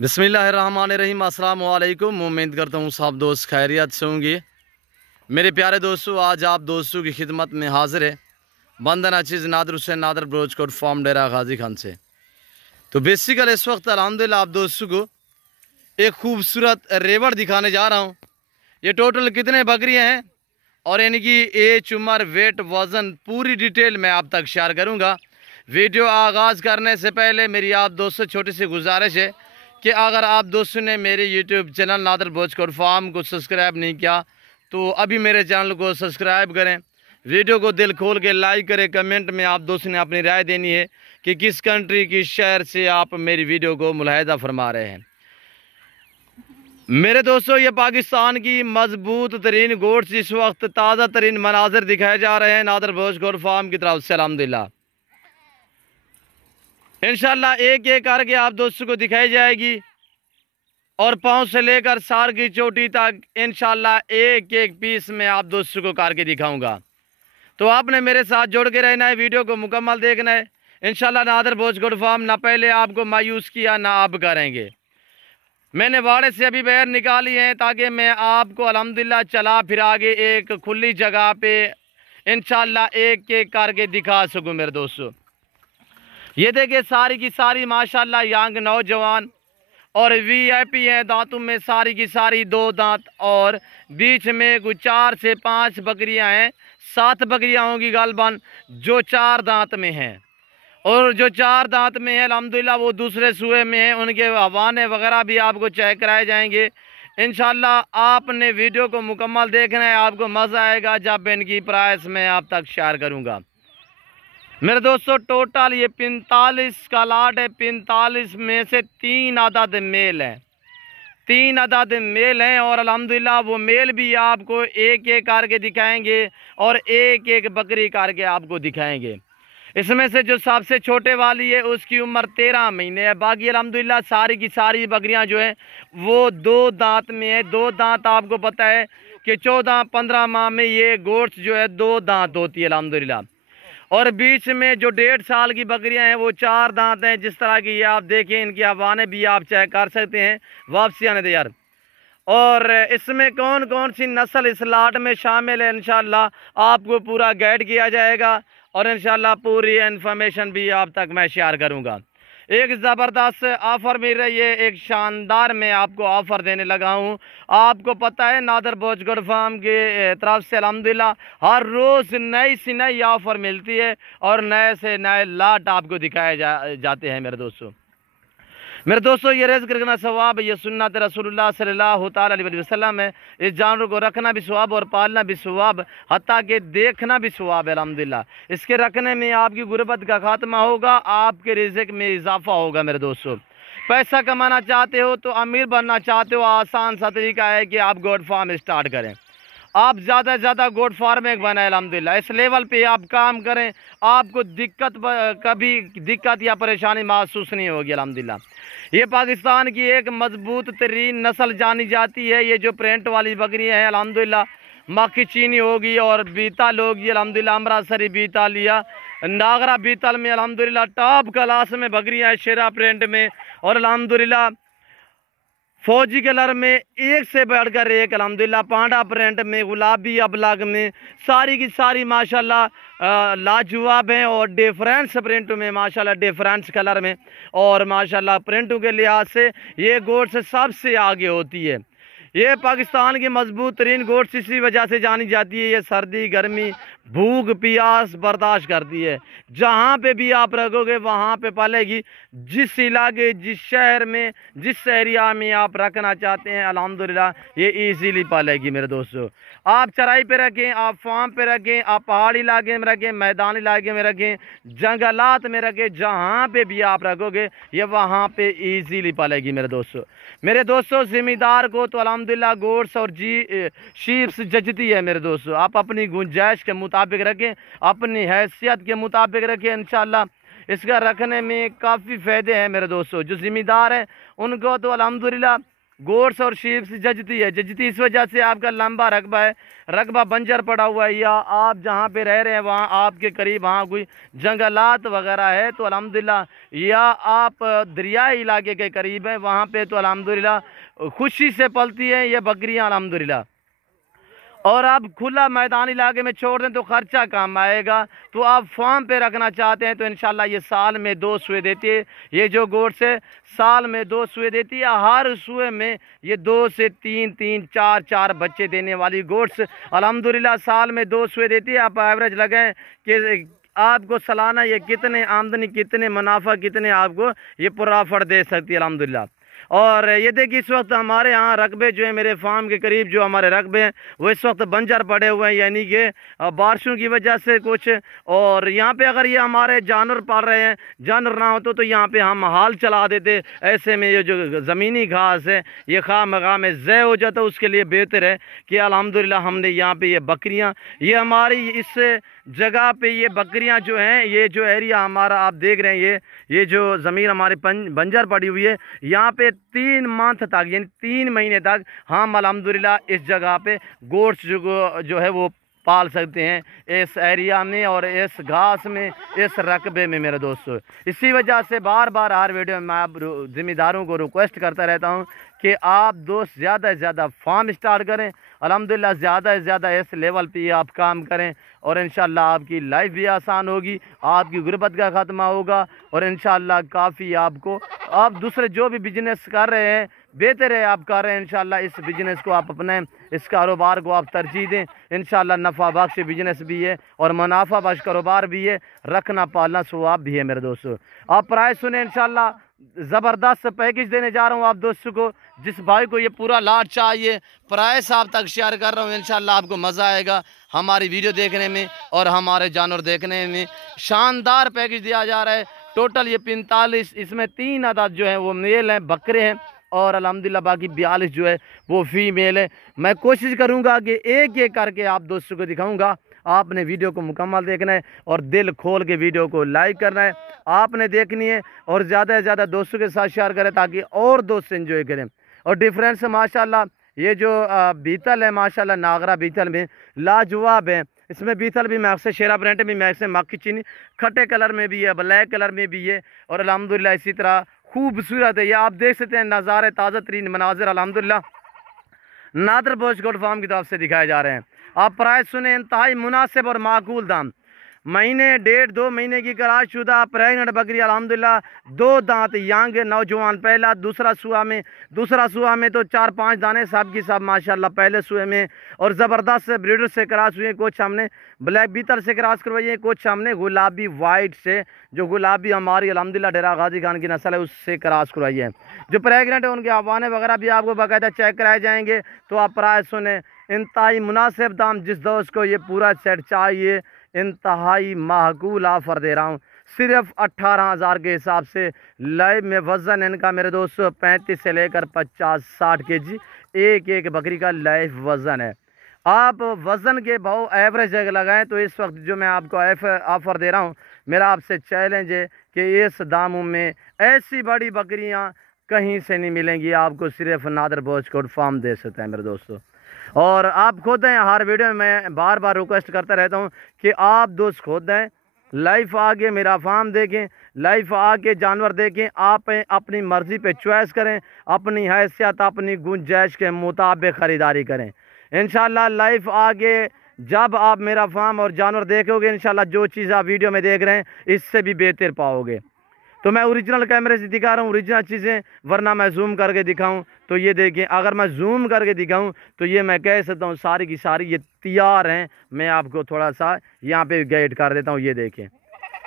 बिस्मिल्लाहिर्रहमानिर्रहीम। अस्सलाम वालेकुम। उम्मीद करता हूँ सब दोस्त खैरियत से होंगे। मेरे प्यारे दोस्तों, आज आप दोस्तों की खिदमत में हाजिर है बंदन अचीज़ नादर हुसैन नादर ब्रोच कोट फॉर्म डेरा गाजी खान से। तो बेसिकल इस वक्त अल्हम्दुलिल्लाह आप दोस्तों को एक खूबसूरत रेवड़ दिखाने जा रहा हूँ। ये टोटल कितने बकरियाँ हैं और इनकी एज, उम्र, वेट, वज़न पूरी डिटेल मैं आप तक शेयर करूँगा। वीडियो आगाज़ करने से पहले मेरी आप दोस्तों छोटी सी गुजारिश है कि अगर आप दोस्तों ने मेरे यूट्यूब चैनल नादर ब्रोच कोट फार्म को सब्सक्राइब नहीं किया तो अभी मेरे चैनल को सब्सक्राइब करें। वीडियो को दिल खोल के लाइक करें। कमेंट में आप दोस्तों ने अपनी राय देनी है कि किस कंट्री, किस शहर से आप मेरी वीडियो को मुलाहिजा फरमा रहे हैं। मेरे दोस्तों, ये पाकिस्तान की मजबूत तरीन गोट्स इस वक्त ताज़ा तरीन मनाजर दिखाए जा रहे हैं नादर ब्रोच कोट फार्म की तरफ से। अल्हम्दुलिल्लाह इंशाल्लाह एक एक करके आप दोस्तों को दिखाई जाएगी और पाँव से लेकर सार की चोटी तक इंशाल्लाह एक एक पीस में आप दोस्तों को करके दिखाऊंगा। तो आपने मेरे साथ जुड़ के रहना है, वीडियो को मुकम्मल देखना है। इंशाल्लाह नादर ब्रोच कोट फार्म ना पहले आपको मायूस किया ना आप करेंगे। मैंने वाड़े से अभी बाहर निकाली हैं ताकि मैं आपको अल्हम्दुलिल्लाह चला फिरा के एक खुली जगह पे इंशाल्लाह एक एक करके दिखा सकूँ। मेरे दोस्तों, ये देखिए सारी की सारी माशाल्लाह यंग नौजवान और वीआईपी हैं। दांतों में सारी की सारी 2 दांत और बीच में कुछ 4 से 5 बकरियां हैं। 7 बकरियां होंगी गालबन जो 4 दांत में हैं, और जो 4 दांत में है अल्हम्दुलिल्लाह वो दूसरे सूए में है। उनके हवाने वगैरह भी आपको चेक कराए जाएंगे। इंशाल्लाह आपने वीडियो को मुकम्मल देखना है, आपको मज़ा आएगा जब इनकी प्राइस मैं आप तक शेयर करूँगा। मेरे दोस्तों, टोटल ये 45 का लाट है। 45 में से 3 अदद मेल हैं, 3 अदद मेल हैं और अल्हम्दुलिल्लाह वो मेल भी आपको एक एक करके दिखाएंगे और एक एक बकरी करके आपको दिखाएंगे। इसमें से जो सबसे छोटे वाली है उसकी उम्र 13 महीने है। बाकी अल्हम्दुलिल्लाह सारी की सारी बकरियां जो है वो 2 दांत में है। 2 दांत आपको पता है कि 14-15 माह में ये गोट्स जो है 2 दांत होती है अल्हम्दुलिल्लाह। और बीच में जो 1.5 साल की बकरियां हैं वो 4 दांत हैं। जिस तरह की ये आप देखें, इनकी हवाने भी आप चेक कर सकते हैं। वापसी आने दे यार। और इसमें कौन कौन सी नस्ल इस लाट में शामिल है इंशाल्लाह आपको पूरा गाइड किया जाएगा और इंशाल्लाह पूरी इन्फॉर्मेशन भी आप तक मैं शेयर करूंगा। एक ज़बरदस्त ऑफ़र मिल रही है, एक शानदार मैं आपको ऑफ़र देने लगा हूँ। आपको पता है नादर ब्रोच कोट फार्म के तरफ से अल्हम्दुलिल्लाह हर रोज़ नई सी नई ऑफ़र मिलती है और नए से नए लाट आपको दिखाए जाते हैं। मेरे दोस्तों, ये रिज़्क़ रखना सवाब, ये सुन्नत रसूलुल्लाह सल्लल्लाहु ताला अलैहि वसल्लम है। इस जानवर को रखना भी सवाब और पालना भी सवाब, हत्ता के देखना भी सवाब है अल्हम्दुलिल्लाह। इसके रखने में आपकी गुर्बत का खात्मा होगा, आपके रिज़्क़ में इजाफा होगा। मेरे दोस्तों, पैसा कमाना चाहते हो तो अमीर बनना चाहते हो, आसान सा तरीका है कि आप गोट फार्म स्टार्ट करें। आप ज़्यादा से ज़्यादा गोट फार्मिंग बनाए अल्हम्दुलिल्लाह। इस लेवल पे आप काम करें, आपको कभी दिक्कत या परेशानी महसूस नहीं होगी अल्हम्दुलिल्लाह। ये पाकिस्तान की एक मजबूत तरीन नस्ल जानी जाती है। ये जो प्रिंट वाली बकरियाँ हैं अल्हम्दुलिल्लाह, मक्खी चीनी होगी और बीतल होगी अल्हम्दुलिल्लाह, अमृतसरी बीतल या नागरा बीतल में अल्हम्दुलिल्लाह टॉप क्लास में बकरियाँ हैं, शेरा प्रिंट में और अल्हम्दुलिल्लाह फौजी कलर में एक से बढ़कर एक अल्हम्दुलिल्लाह, पांडा प्रिंट में, गुलाबी अबलग में, सारी की सारी माशाल्लाह लाजवाब हैं और डिफरेंस प्रिंटों में माशाल्लाह, डिफरेंस कलर में और माशाल्लाह प्रिंटों के लिहाज से ये गोट्स सबसे आगे होती है। ये पाकिस्तान की मजबूत तरीन गोट्स इसी वजह से जानी जाती है। ये सर्दी, गर्मी, भूख, प्यास बर्दाश्त करती है। जहाँ पे भी आप रखोगे वहाँ पे पालेगी। जिस इलाके, जिस शहर में, जिस एरिया में आप रखना चाहते हैं अल्हम्दुलिल्लाह ये इजीली पालेगी। मेरे दोस्तों, आप चराई पे रखें, आप फार्म पे रखें, आप पहाड़ी इलाके में रखें, मैदानी इलाके में रखें, जंगलात में रखें, जहाँ पे भी आप रखोगे ये वहाँ पे इजीली पालेगी। मेरे दोस्तों, ज़िम्मेदार को तो अल्हम्दुलिल्लाह गोट्स और शीप्स जचती है। मेरे दोस्तों, आप अपनी गुंजाइश के मुताबिक रखें, अपनी हैसियत के मुताबिक रखें। इंशाल्लाह इसका रखने में काफ़ी फ़ायदे हैं। मेरे दोस्तों, जो ज़िम्मेदार हैं उनको तो अल्हम्दुलिल्लाह गोट्स और शीप्स जजती इस वजह से आपका लंबा रकबा है, रकबा बंजर पड़ा हुआ है, या आप जहाँ पे रह रहे हैं वहाँ आपके करीब वहाँ कोई जंगलात वगैरह है तो अल्हम्दुलिल्लाह, या आप दरियाई इलाके के करीब हैं वहाँ पे तो अल्हम्दुलिल्लाह खुशी से पलती हैं ये बकरियाँ अल्हम्दुलिल्लाह। और आप खुला मैदान इलाके में छोड़ दें तो ख़र्चा कम आएगा। तो आप फार्म पे रखना चाहते हैं तो इंशाल्लाह ये साल में 2 सुए देती है। ये जो गोट्स है साल में 2 सुए देती है, हर सुए में ये 2 से 3 4 बच्चे देने वाली गोट्स अल्हम्दुलिल्लाह साल में 2 सुए देती है। आप एवरेज लगाएं कि आपको सालाना ये कितने आमदनी, कितने मुनाफा, कितने आपको ये प्रॉफिट दे सकती है अल्हम्दुलिल्लाह। और ये देखिए इस वक्त हमारे यहाँ रकबे जो है मेरे फार्म के करीब जो हमारे रकबे हैं वो इस वक्त बंजर पड़े हुए हैं, यानी कि बारिशों की वजह से कुछ। और यहाँ पे अगर ये हमारे जानवर पाल रहे हैं, जानवर ना होते तो यहाँ पे हम हाल चला देते। ऐसे में ये जो ज़मीनी घास है ये खामखा में ज़य हो जाता, उसके लिए बेहतर है कि अल्हम्दुलिल्लाह हमने यहाँ पे ये बकरियाँ, ये हमारी इस जगह पे ये बकरियां जो हैं, ये जो एरिया हमारा आप देख रहे हैं, ये जो ज़मीन हमारी बंजर पड़ी हुई है, यहाँ पे 3 मंथ तक यानी 3 महीने तक हम अल्हम्दुलिल्लाह इस जगह पे गोट्स जो है वो पाल सकते हैं इस एरिया में और इस घास में, इस रकबे में मेरे दोस्तों। इसी वजह से बार बार हर वीडियो में मैं आप ज़िम्मेदारों को रिक्वेस्ट करता रहता हूं कि आप दोस्त ज़्यादा से ज़्यादा फार्म स्टार्ट करें। अल्हम्दुलिल्लाह ज़्यादा से ज़्यादा इस लेवल पे आप काम करें और इंशाल्लाह आपकी लाइफ भी आसान होगी, आपकी गुर्बत का ख़त्मा होगा और इंशाल्लाह काफ़ी आपको, आप दूसरे जो भी बिजनेस कर रहे हैं बेहतर है आप कर रहे हैं, इंशाल्लाह इस बिज़नेस को आप अपनाएं, इस कारोबार को आप तरजीह दें। इंशाल्लाह नफ़ा बख्श बिजनेस भी है और मुनाफा बख्श कारोबार भी है, रखना पालना सवाब भी है मेरे दोस्तों। आप प्राइस सुने, इंशाल्लाह ज़बरदस्त पैकेज देने जा रहा हूँ आप दोस्तों को। जिस भाई को ये पूरा लाट चाहिए प्राइस आप तक शेयर कर रहा हूँ, इंशाल्लाह आपको मज़ा आएगा हमारी वीडियो देखने में और हमारे जानवर देखने में। शानदार पैकेज दिया जा रहा है। टोटल ये 45, इसमें 3 अदद जो है वो मेल हैं, बकरे हैं और अल्हम्दुलिल्लाह बाकी 42 जो है वो फीमेल है। मैं कोशिश करूंगा कि एक एक करके आप दोस्तों को दिखाऊंगा। आपने वीडियो को मुकम्मल देखना है और दिल खोल के वीडियो को लाइक करना है, आपने देखनी है और ज़्यादा से ज़्यादा दोस्तों के साथ शेयर करें ताकि और दोस्त एंजॉय करें। और डिफरेंस माशाल्लाह ये जो बीतल है माशाल्लाह नागरा बीतल में लाजवाब है। इसमें बीतल भी मैक्स है, शेरा ब्रांड भी मैक्स है, मक्खी चीनी खट्टे कलर में भी है, ब्लैक कलर में भी है और अल्हम्दुलिल्लाह इसी तरह खूबसूरत है। ये आप देख सकते हैं नज़ारे, ताज़ा तरीन मनाजिर अल्हम्दुलिल्लाह नादर बोझ गोट फार्म की तरफ से दिखाए जा रहे हैं। आप प्राइस सुने, इंतहाई मुनासिब और माकूल दाम। महीने 1.5-2 महीने की करार शुदा प्रेगनेंट बकरी अल्हम्दुलिल्लाह 2 दांत यांग नौजवान, पहला दूसरा सुआ में तो 4-5 दाने सब की सब माशाल्लाह पहले सुए में। और ज़बरदस्त ब्रीडर से क्रॉस हुए, कुछ हमने ब्लैक बीतल से क्रॉस करवाई है, कुछ हमने गुलाबी वाइट से, जो गुलाबी हमारी अल्हम्दुलिल्लाह डेरा गाजी खान की नस्ल है उससे क्रॉस करवाई है। जो प्रेगनेंट है उनके हवाने वगैरह भी आपको बाकायदा चेक कराए जाएंगे। तो आप प्राइस सुने, इंतहाई मुनासिब दाम। जिस दोस्त को ये पूरा सेट चाहिए इंतहाई माकूल ऑफ़र दे रहा हूँ, सिर्फ 18,000 के हिसाब से। लाइव में वज़न इनका मेरे दोस्तों 35 से लेकर 50-60 केजी एक बकरी का लाइव वज़न है। आप वज़न के भाव एवरेज लगाएं तो इस वक्त जो मैं आपको ऑफ़र दे रहा हूँ, मेरा आपसे चैलेंज है कि इस दामों में ऐसी बड़ी बकरियाँ कहीं से नहीं मिलेंगी आपको, सिर्फ नादर बोझ कोट फार्म दे सकते हैं मेरे दोस्तों। और आप खुद हैं, हर वीडियो में मैं बार बार रिक्वेस्ट करता रहता हूं कि आप दोस्त खुद हैं, लाइफ आके मेरा फार्म देखें, लाइफ आके जानवर देखें, आप अपनी मर्ज़ी पे चॉइस करें, अपनी हैसियत अपनी गुंजाइश के मुताबिक ख़रीदारी करें। इंशाल्लाह लाइफ आके जब आप मेरा फार्म और जानवर देखोगे इंशाल्लाह जो चीज़ आप वीडियो में देख रहे हैं इससे भी बेहतर पाओगे। तो मैं ओरिजिनल कैमरे से दिखा रहा हूँ ओरिजिनल चीज़ें, वरना मैं जूम करके दिखाऊं तो ये देखें, अगर मैं जूम करके दिखाऊं तो ये मैं कह सकता हूँ सारी की सारी ये तैयार हैं। मैं आपको थोड़ा सा यहाँ पे गाइड कर देता हूँ, ये देखें।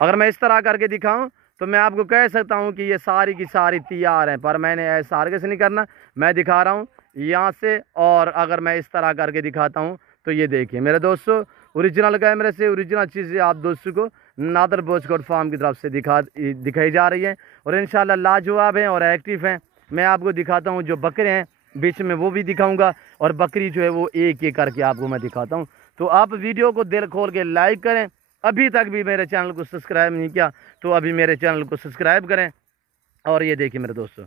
अगर मैं इस तरह करके दिखाऊं तो मैं आपको कह सकता हूँ कि ये सारी की सारी तैयार हैं, पर मैंने ऐसा आगे से नहीं करना, मैं दिखा रहा हूँ यहाँ से। और अगर मैं इस तरह करके दिखाता हूँ तो ये देखिए मेरे दोस्तों, ओरिजिनल कैमरे से ओरिजिनल चीज़ें आप दोस्तों को नादर बोझ कोट फार्म की तरफ से दिखाई जा रही है और इंशाल्लाह लाजवाब हैं और एक्टिव हैं। मैं आपको दिखाता हूँ जो बकरे हैं बीच में वो भी दिखाऊंगा और बकरी जो है वो एक एक करके आपको मैं दिखाता हूँ। तो आप वीडियो को दिल खोल के लाइक करें, अभी तक भी मेरे चैनल को सब्सक्राइब नहीं किया तो अभी मेरे चैनल को सब्सक्राइब करें। और ये देखिए मेरे दोस्तों,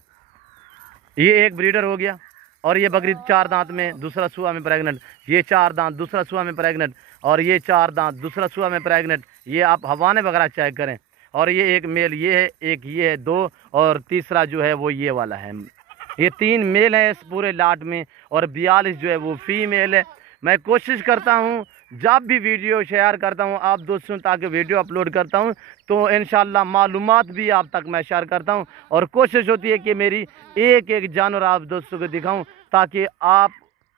ये एक ब्रीडर हो गया, और ये बकरी 4 दांत में दूसरा सुआ में प्रेग्नेंट, ये 4 दांत दूसरा सुआ में प्रेग्नेंट, और ये 4 दांत दूसरा सुआ में प्रेग्नेंट। ये आप हवाने वगैरह चेक करें। और ये एक मेल ये है, एक ये है 2, और तीसरा जो है वो ये वाला है। ये 3 मेल है इस पूरे लाट में, और 42 जो है वो फीमेल है। मैं कोशिश करता हूँ जब भी वीडियो शेयर करता हूँ आप दोस्तों, ताकि वीडियो अपलोड करता हूँ तो इंशाल्लाह मालूमात भी आप तक मैं शेयर करता हूँ, और कोशिश होती है कि मेरी एक एक जानवर आप दोस्तों को दिखाऊं, ताकि आप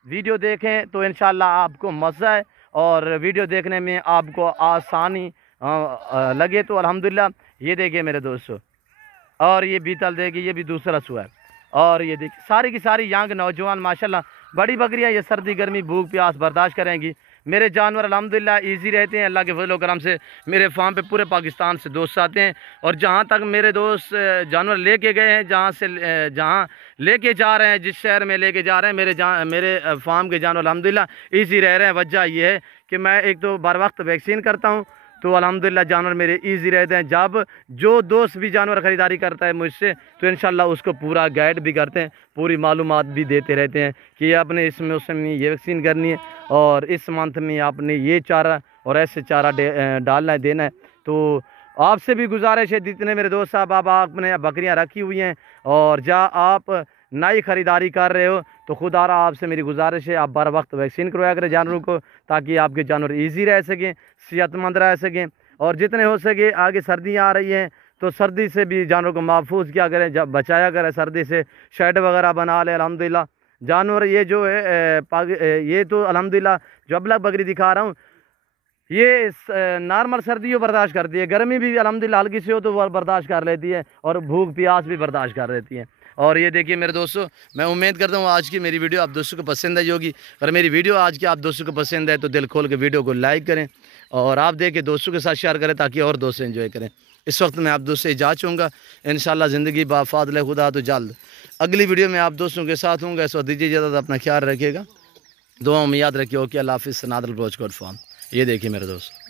वीडियो देखें तो इंशाल्लाह आपको मज़ा है और वीडियो देखने में आपको आसानी लगे। तो अल्हम्दुलिल्लाह ये देखिए मेरे दोस्तों, और ये बीतल देखिए, ये भी दूसरा सुआ है। और ये देखिए सारी की सारी यंग नौजवान माशाल्लाह बड़ी बकरियां, ये सर्दी गर्मी भूख प्यास बर्दाश्त करेंगी। मेरे जानवर अल्हम्दुलिल्लाह इजी रहते हैं। अल्लाह के फजल करम से मेरे फार्म पे पूरे पाकिस्तान से दोस्त आते हैं, और जहाँ तक मेरे दोस्त जानवर लेके गए हैं, जहाँ लेके जा रहे हैं, जिस शहर में लेके जा रहे हैं, मेरे फार्म के जानवर अल्हम्दुलिल्लाह इजी रह रहे हैं। वजह यह है कि मैं एक तो बर वक्त वैक्सीन करता हूँ, तो अल्हम्दुलिल्लाह जानवर मेरे इजी रहते हैं। जब जो दोस्त भी जानवर ख़रीदारी करता है मुझसे, तो इंशाल्लाह उसको पूरा गाइड भी करते हैं, पूरी मालूमात भी देते रहते हैं कि ये आपने इस मौसम में ये वैक्सीन करनी है, और इस मंथ में आपने ये चारा और ऐसे चारा डालना है, देना है। तो आपसे भी गुजारिश है, जितने मेरे दोस्त साहब आप आपने बकरियाँ रखी हुई हैं और जहाँ आप नई ख़रीदारी कर रहे हो, तो खुदारा आपसे मेरी गुजारिश है आप बर वक्त वैक्सीन करवाया करें जानवरों को, ताकि आपके जानवर इजी रह सकें, सेहतमंद रह सकें। और जितने हो सके आगे सर्दियाँ आ रही हैं, तो सर्दी से भी जानवरों को महफूज किया करें, जब बचाया करें सर्दी से, शेड वगैरह बना लें। अल्हम्दुलिल्लाह जानवर ये जो है ये तो अल्हम्दुलिल्लाह जो अब बकरी दिखा रहा हूँ, ये नॉर्मल सर्दियों बर्दाश्त करती है, गर्मी भी अल्हम्दुलिल्लाह हल्की से हो तो वो बर्दाश्त कर लेती है, और भूख प्यास भी बर्दाश्त कर लेती है। और ये देखिए मेरे दोस्तों, मैं उम्मीद करता हूँ आज की मेरी वीडियो आप दोस्तों को पसंद आई होगी। अगर मेरी वीडियो आज की आप दोस्तों को पसंद है तो दिल खोल के वीडियो को लाइक करें, और आप देखें दोस्तों के साथ शेयर करें, ताकि और दोस्त एंजॉय करें। इस वक्त मैं आप दोस्त से इजाज़त चाहूँगा, इंशाल्लाह ज़िंदगी बाफ़ाज़िल खुदा तो जल्द अगली वीडियो में आप दोस्तों के साथ हूँगा। इस वक्त दीजिए इजाज़त, अपना ख्याल रखिएगा, दुआ में याद रखिए। ओके, अल्लाह हाफ़िज़। नादल ब्रोच कोड फार्म, ये देखिए मेरे दोस्त।